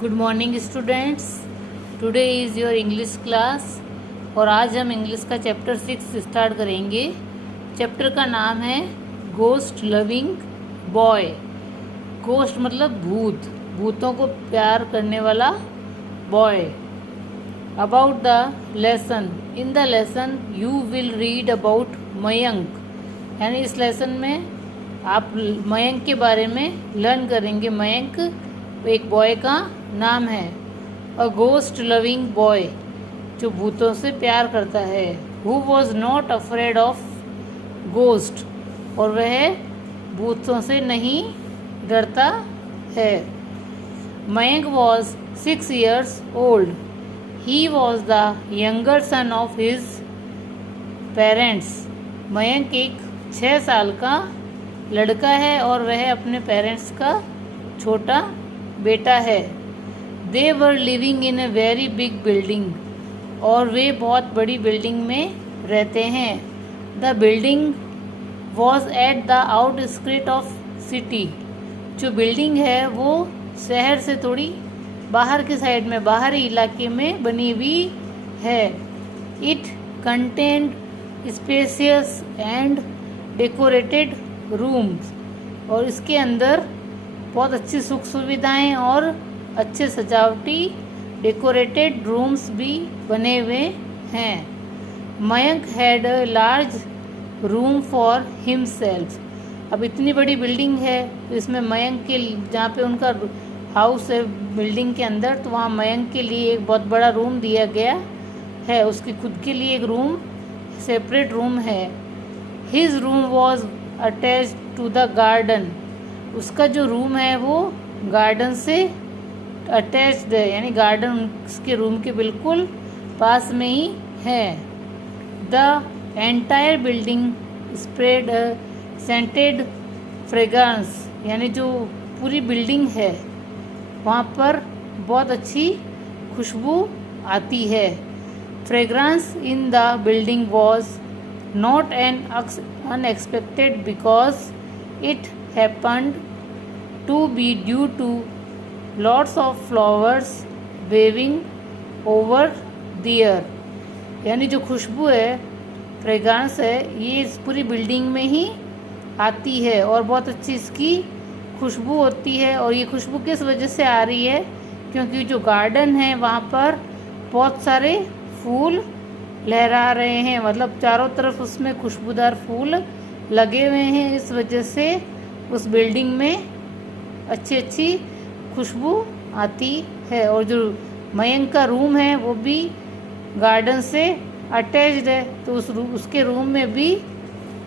Good morning students. Today is your English class और आज हम इंग्लिश का चैप्टर 6 स्टार्ट करेंगे। चैप्टर का नाम है गोस्ट लविंग बॉय। गोस्ट मतलब भूत, भूतों को प्यार करने वाला boy. About the lesson, in the lesson you will read about Mayank, यानी इस लेसन में आप मयंक के बारे में लर्न करेंगे। मयंक एक बॉय का नाम है। अ गोस्ट लविंग बॉय, जो भूतों से प्यार करता है। Who was not afraid of ghost, और वह भूतों से नहीं डरता है। Mayank was 6 years old. He was the younger son of his parents. Mayank एक 6 साल का लड़का है और वह अपने पेरेंट्स का छोटा बेटा है। They were living in a very big building, और वे बहुत बड़ी बिल्डिंग में रहते हैं। The building was at the outskirt of city, जो बिल्डिंग है वो शहर से थोड़ी बाहर की साइड में, बाहरी इलाके में बनी हुई है। It contained spacious and decorated rooms, और इसके अंदर बहुत अच्छी सुख सुविधाएं और अच्छे सजावटी डेकोरेटेड रूम्स भी बने हुए हैं। Mayank had a large room for himself. अब इतनी बड़ी बिल्डिंग है तो इसमें मयंक के, जहाँ पे उनका हाउस है बिल्डिंग के अंदर, तो वहाँ मयंक के लिए एक बहुत बड़ा रूम दिया गया है। उसकी खुद के लिए एक रूम, सेपरेट रूम है। His room was attached to the garden, उसका जो रूम है वो गार्डन से अटैच्ड है, यानी गार्डन उसके रूम के बिल्कुल पास में ही है। The entire building spread scented fragrance, यानी जो पूरी बिल्डिंग है वहाँ पर बहुत अच्छी खुशबू आती है। Fragrance in the building was not an unexpected because it happened to be due to lots of flowers waving over the air, यानी जो खुशबू है, फ्रेग्रेंस है, ये इस पूरी बिल्डिंग में ही आती है और बहुत अच्छी इसकी खुशबू होती है। और ये खुशबू किस वजह से आ रही है? क्योंकि जो गार्डन है वहाँ पर बहुत सारे फूल लहरा रहे हैं, मतलब चारों तरफ उसमें खुशबूदार फूल लगे हुए हैं। इस वजह से उस बिल्डिंग में अच्छी अच्छी खुशबू आती है। और जो मयंक का रूम है वो भी गार्डन से अटैच्ड है, तो उसके रूम में भी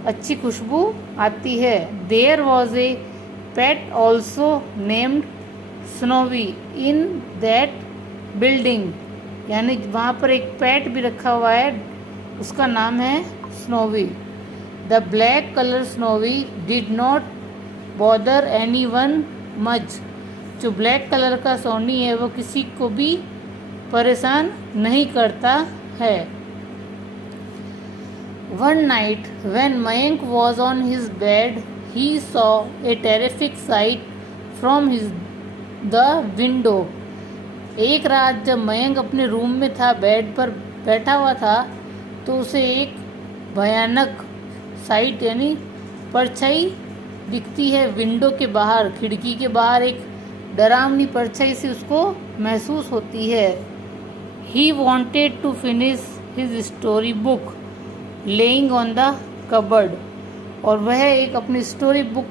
अच्छी खुशबू आती है। There was a pet also named Snowy in that building, यानी वहाँ पर एक पेट भी रखा हुआ है, उसका नाम है snowy. The black colour snowy did not bother any one much, जो ब्लैक कलर का सोनी है वो किसी को भी परेशान नहीं करता है। One night when Mayank was on his bed he saw a terrific site from his the window. एक रात जब मयंक अपने रूम में था, बेड पर बैठा हुआ था, तो उसे एक भयानक साइट यानी परछाई दिखती है विंडो के बाहर, खिड़की के बाहर एक डरावनी परछाई से उसको महसूस होती है। He wanted to finish his story book lying on the cupboard, और वह एक अपनी स्टोरी बुक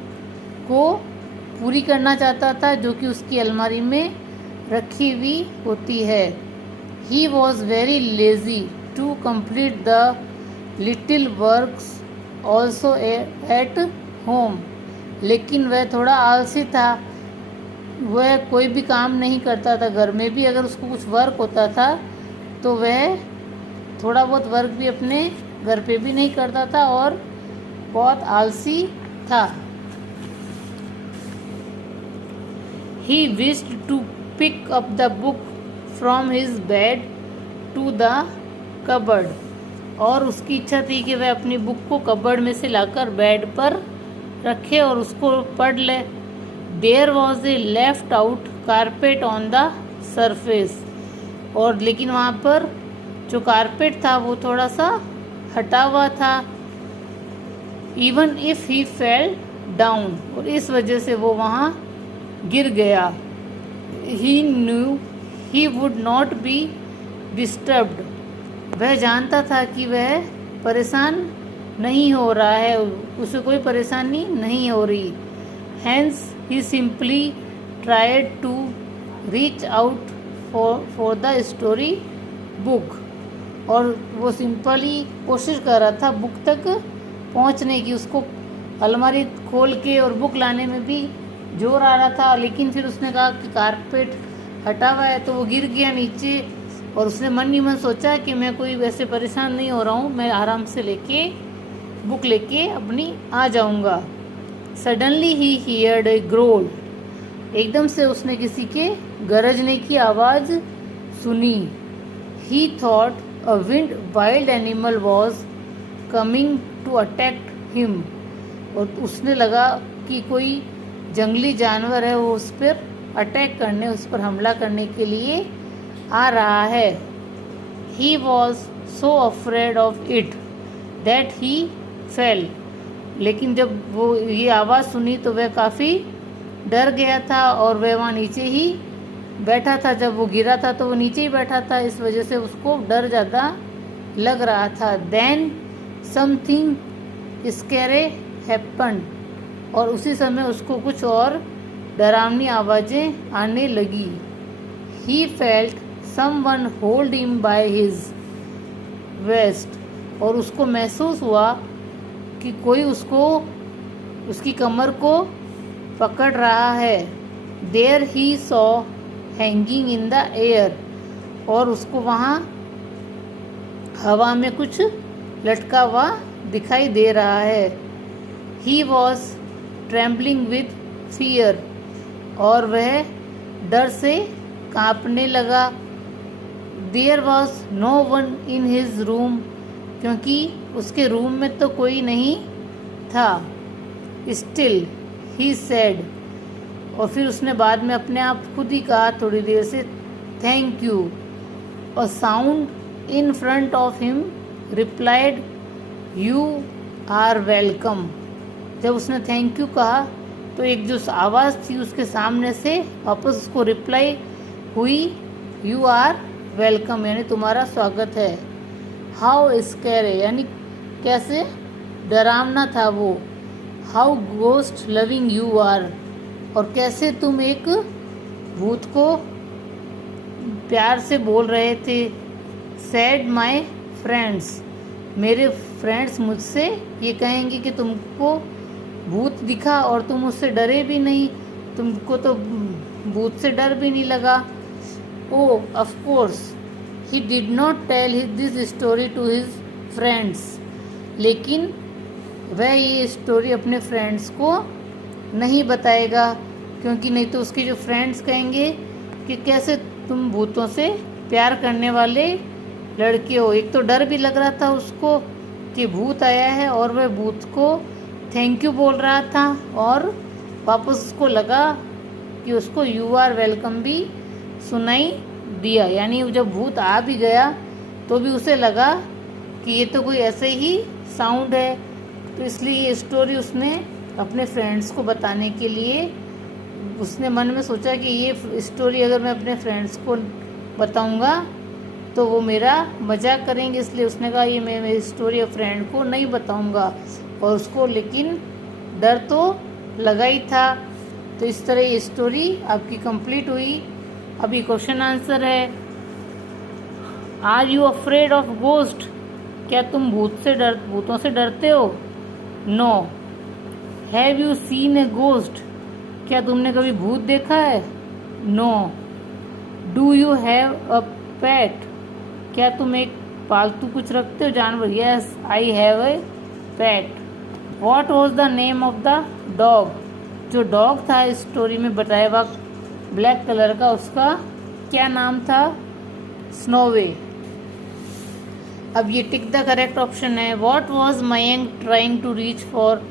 को पूरी करना चाहता था जो कि उसकी अलमारी में रखी हुई होती है। He was very lazy to complete the little works also at home, लेकिन वह थोड़ा आलसी था। वह कोई भी काम नहीं करता था घर में भी, अगर उसको कुछ वर्क होता था तो वह थोड़ा बहुत वर्क भी अपने घर पे भी नहीं करता था और बहुत आलसी था। He wished to pick up the book from his bed to the cupboard, और उसकी इच्छा थी कि वह अपनी बुक को कबर्ड में से लाकर बेड पर रखे और उसको पढ़ ले। There was a left out carpet on the surface, और लेकिन वहाँ पर जो कारपेट था वो थोड़ा सा हटा हुआ था। Even if he fell down, और इस वजह से वो वहाँ गिर गया। He knew he would not be disturbed, वह जानता था कि वह परेशान नहीं हो रहा है, उसे कोई परेशानी नहीं हो रही। Hence he simply tried to reach out for the story book, और वो सिंपली कोशिश कर रहा था बुक तक पहुंचने की। उसको अलमारी खोल के और बुक लाने में भी जोर आ रहा था, लेकिन फिर उसने कहा कि कारपेट हटा हुआ है, तो वो गिर गया नीचे। और उसने मन ही मन सोचा कि मैं कोई वैसे परेशान नहीं हो रहा हूँ, मैं आराम से बुक लेके अपनी आ जाऊँगा। Suddenly he heard a growl, एकदम से उसने किसी के गरजने की आवाज़ सुनी। He thought a wind wild animal was coming to attack him, और उसने लगा कि कोई जंगली जानवर है, वो उस पर अटैक करने, उस पर हमला करने के लिए आ रहा है। He was so afraid of it that he fail, लेकिन जब वो ये आवाज़ सुनी तो वह काफ़ी डर गया था, और वह वहाँ नीचे ही बैठा था। जब वो गिरा था तो वो नीचे ही बैठा था, इस वजह से उसको डर ज़्यादा लग रहा था। देन समथिंग स्कैरे हैपन, और उसी समय उसको कुछ और डरावनी आवाज़ें आने लगी। He felt someone hold him by his waist, और उसको महसूस हुआ कि कोई उसकी कमर को पकड़ रहा है। There he saw hanging in the air, और उसको वहाँ हवा में कुछ लटका हुआ दिखाई दे रहा है। He was trembling with fear, और वह डर से कांपने लगा। There was no one in his room, क्योंकि उसके रूम में तो कोई नहीं था। स्टिल ही सेड, और फिर उसने बाद में अपने आप खुद ही कहा थोड़ी देर से, thank you. A sound in front of him replied, you are welcome. जब उसने थैंक यू कहा तो एक जो आवाज़ थी उसके सामने से वापस उसको रिप्लाई हुई, यू आर वेलकम, यानी तुम्हारा स्वागत है। हाउ स्कैरे, यानी कैसे डरावना था वो। How ghost loving you are, और कैसे तुम एक भूत को प्यार से बोल रहे थे। सैड माई फ्रेंड्स, मेरे फ्रेंड्स मुझसे ये कहेंगे कि तुमको भूत दिखा और तुम उससे डरे भी नहीं, तुमको तो भूत से डर भी नहीं लगा। Oh of course he did not tell this story to his friends, लेकिन वह ये स्टोरी अपने फ्रेंड्स को नहीं बताएगा, क्योंकि नहीं तो उसके जो फ्रेंड्स कहेंगे कि कैसे तुम भूतों से प्यार करने वाले लड़के हो। एक तो डर भी लग रहा था उसको कि भूत आया है, और वह भूत को थैंक यू बोल रहा था, और वापस उसको लगा कि उसको यू आर वेलकम भी सुनाई दिया। यानी जब भूत आ भी गया तो भी उसे लगा कि ये तो कोई ऐसे ही साउंड है, तो इसलिए ये स्टोरी उसने अपने फ्रेंड्स को बताने के लिए उसने मन में सोचा कि ये स्टोरी अगर मैं अपने फ्रेंड्स को बताऊंगा तो वो मेरा मजाक करेंगे, इसलिए उसने कहा ये मैं मेरी स्टोरी फ्रेंड को नहीं बताऊंगा। और उसको लेकिन डर तो लगा ही था। तो इस तरह ये स्टोरी आपकी कंप्लीट हुई। अभी क्वेश्चन आंसर है, are you afraid of ghost, क्या तुम भूतों से डरते हो। No. Have you seen a ghost, क्या तुमने कभी भूत देखा है। No. Do you have a pet, क्या तुम एक पालतू कुछ रखते हो जानवर। Yes I have a pet. What was the name of the dog, जो डॉग था इस स्टोरी में बताया हुआ ब्लैक कलर का, उसका क्या नाम था। स्नोवे। अब ये टिक द करेक्ट ऑप्शन है। What was Mayank trying to reach for,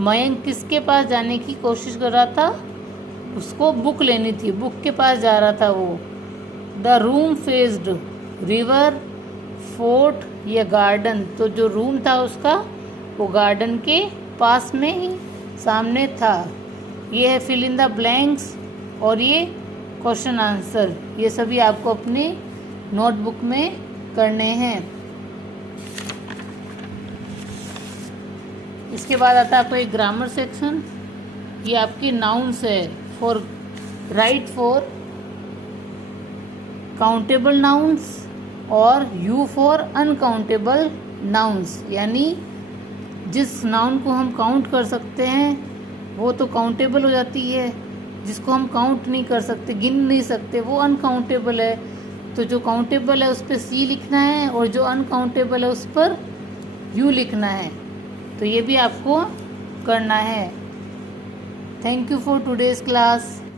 Mayank किसके पास जाने की कोशिश कर रहा था, उसको बुक लेनी थी, बुक के पास जा रहा था वो। The room faced river, fort या गार्डन। तो जो रूम था उसका वो गार्डन के पास में ही सामने था। ये है फिल इन द ब्लैंक्स और ये क्वेश्चन आंसर। ये सभी आपको अपने नोटबुक में करने हैं। इसके बाद आता है आपका एक ग्रामर सेक्शन। ये आपकी नाउन्स है। For right for countable nouns और यू फॉर अनकाउंटेबल नाउन्स, यानी जिस नाउन को हम काउंट कर सकते हैं वो तो काउंटेबल हो जाती है, जिसको हम काउंट नहीं कर सकते, गिन नहीं सकते, वो अनकाउंटेबल है। तो जो काउंटेबल है उस पर सी लिखना है और जो अनकाउंटेबल है उस पर यू लिखना है। तो ये भी आपको करना है। Thank you for today's class.